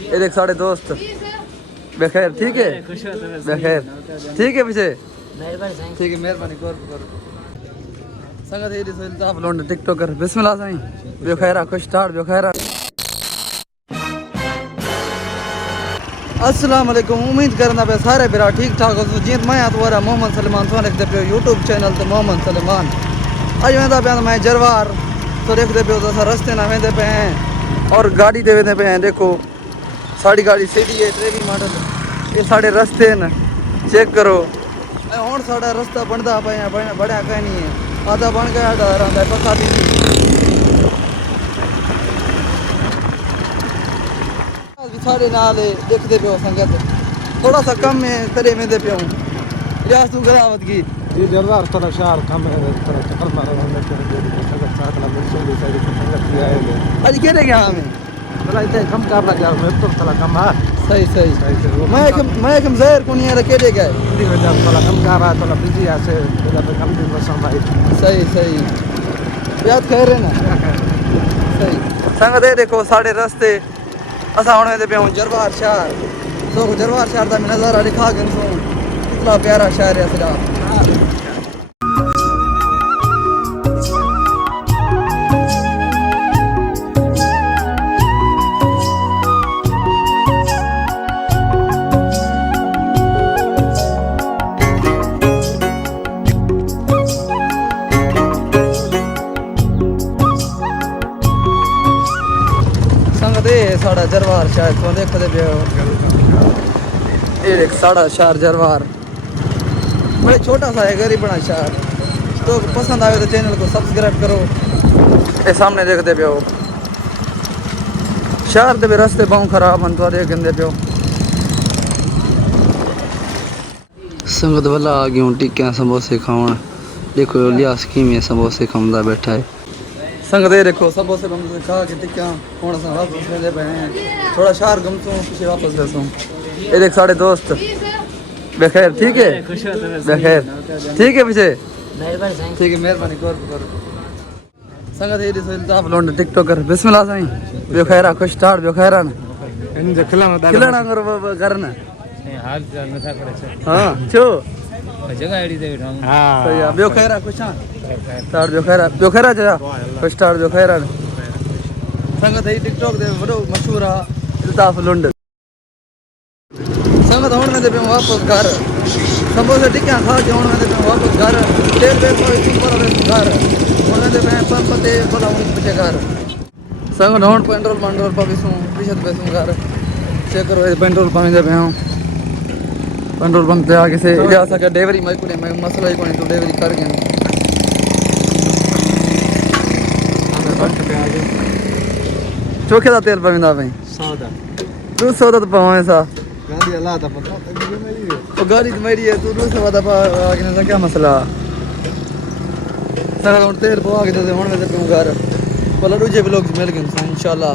ये देख साढ़े दोस्त बखैर ठीक है बखैर ठीक है पीछे ठीक है मेहरबानी कर संगत ये दिस आप लोग टिकटॉकर बिस्मिल्लाह साईं बखैर खुश स्टार्ट बखैर अस्सलाम वालेकुम उम्मीद करना पे सारे बिरा ठीक ठाक हो जी मैं तुम्हारा मोहम्मद सलमान तो देखते पे यूट्यूब चैनल तो मोहम्मद सलमान अज वेंदा पे मैं जरवार तो देखते पे तो रस्ते ना वेंदे पे हैं और गाड़ी दे वेंदे पे हैं देखो साड़ी गाड़ी सीधी है ट्रेवी मॉडल ये साढ़े रस्ते न चेक करो हुण साड़ा रस्ता बनता पाया बढ़िया कहीं नहीं है आधा बन गया डर आंदा पता भी सारे नाल देखते पे संगत थोड़ा सा कम है तरे में दे पे हूँ रियाज तू गरावत की जी जरवार थोड़ा शहर कम है थोड़ा चक्कर मारो हमने संगत साथ ला मिल सोली साइड की संगत किया है आज केड़े गया हमें थोड़ा इधर कम कर लगा मैं तो थोड़ा कम है सही सही मैं कम जहर को नहीं है केड़े गए इसी वजह थोड़ा कम कर रहा थोड़ा बिजी ऐसे थोड़ा पे कम दिन बस भाई सही सही याद कह रहे ना सही संगत देखो साढ़े रस्ते असा हुण वेंदे पे हूँ जरवार शहर तो जरवार शहर का नज़ारा दिखा के कितना प्यारा शहर है फिर साड़ा जरवार शहर तो देखते पे ये एक साड़ा शहर जरवार बड़े छोटा सा है गरीब बना शहर तो पसंद आए तो चैनल को सब्सक्राइब करो ये सामने देखते पे हो शहर के भी रास्ते बहुत खराब हैं तो देखते पे हो संगत वाला आ गई टिक्कियां समोसे खावन देखो लियास किमें समोसे खांदा बैठा है संगत ये देखो समोसे बमोसे खा के टिक्कियां हुण असां वापस वेंदे पे हैं थोड़ा शहर घुमसूं पीछे वापस वेसूं ये देख साढ़े दोस्त बखैर ठीक है बखैर ठीक है पीछे ठीक है मेहरबानी कर संगत ये दिस आप लोग टिकटॉकर बिस्मिल्लाह साईं बखैर खुश स्टार्ट बखैर इन खिलाना करो करना हाल चाल न था करे हां छो जगह आईडी दे ठाऊं हां सही है बखैर खुश हां स्टार्ट बखैर जा खुश स्टार्ट बखैर संगत ये टिकटॉक दे बड़ो मशहूर है इल्ताफ लुंड संगत हुण में दे पे वापस घर समोसे टिक्कियां खा के हुण में दे पे वापस घर तेल पे कोई सिंपल वे घर हुण में दे पे पंप ते बोला हुण पीछे घर संगत हुण पेट्रोल पर बेसूं पीछे बेसूं घर चेक करो पेट्रोल पंप दे पे हूं पेट्रोल पंप पे आके से जा सके डिलीवरी मैं मसला ही कोई तो डिलीवरी कर गया चोखे का तेल पवंदा भाई 200 तो पवे सा गाड़ी अल्लाह ता पता मेरी है तो गाड़ी तो मेरी है तू 200 दफा आगे ना क्या मसला सारा तेल पवा के दे हुण में घर भला दूजे ब्लॉग मिल गए इंशाल्लाह।